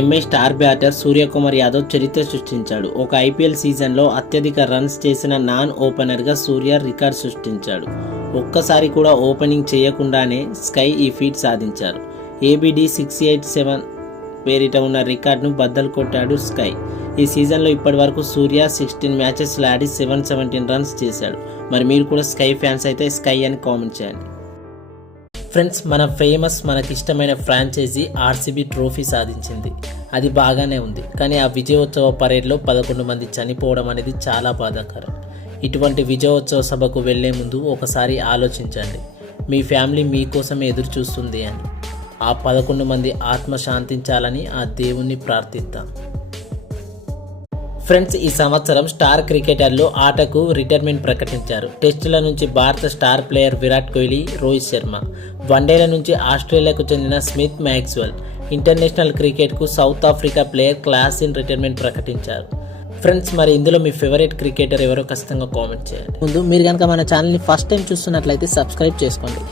MI star batter Suryakumar Yadav చరిత్ర సృష్టించాడు. ఒక ఐపీఎల్ సీజన్లో అత్యధిక రన్స్ చేసిన నాన్ ఓపెనర్గా సూర్య రికార్డ్ సృష్టించాడు. ఒక్కసారి కూడా ఓపెనింగ్ చేయకుండానే స్కై ఈ ఫీట్ సాధించారు. ఏబిడి 687 పేరిట ఉన్న రికార్డును బద్దలు కొట్టాడు స్కై. ఈ సీజన్లో ఇప్పటి వరకు సూర్య 16 మ్యాచెస్లో ఆడి 717 రన్స్ చేశాడు. మరి మీరు కూడా స్కై ఫ్యాన్స్ అయితే స్కై అని కామెంట్ చేయండి. ఫ్రెండ్స్, మనకి ఇష్టమైన ఫ్రాంచైజీ ఆర్సీబీ ట్రోఫీ సాధించింది. అది బాగానే ఉంది, కానీ ఆ విజయోత్సవ పరేడ్లో 11 మంది చనిపోవడం అనేది చాలా బాధాకరం. ఇటువంటి విజయోత్సవ సభకు వెళ్లే ముందు ఒకసారి ఆలోచించండి. మీ ఫ్యామిలీ మీకోసమే ఎదురు చూస్తుంది అని. ఆ 11 మంది ఆత్మ శాంతించాలని ఆ దేవుణ్ణి ప్రార్థిద్దాం. ఫ్రెండ్స్, ఈ సంవత్సరం స్టార్ క్రికెటర్లు ఆటకు రిటైర్మెంట్ ప్రకటించారు. టెస్టుల నుంచి భారత స్టార్ ప్లేయర్ విరాట్ కోహ్లీ, రోహిత్ శర్మ, వన్డేల నుంచి ఆస్ట్రేలియాకు చెందిన స్మిత్ మ్యాక్స్వెల్, ఇంటర్నేషనల్ క్రికెట్కు south Africa player Klaasen retirement ప్రకటించారు. ఫ్రెండ్స్, మరి ఇందులో మీ ఫేవరెట్ క్రికెటర్ ఎవరో ఖచ్చితంగా కామెంట్ చేయండి. ముందు మీరు కనుక మన ఛానల్ని ఫస్ట్ టైం చూస్తున్నట్లయితే సబ్స్క్రైబ్ చేసుకోండి.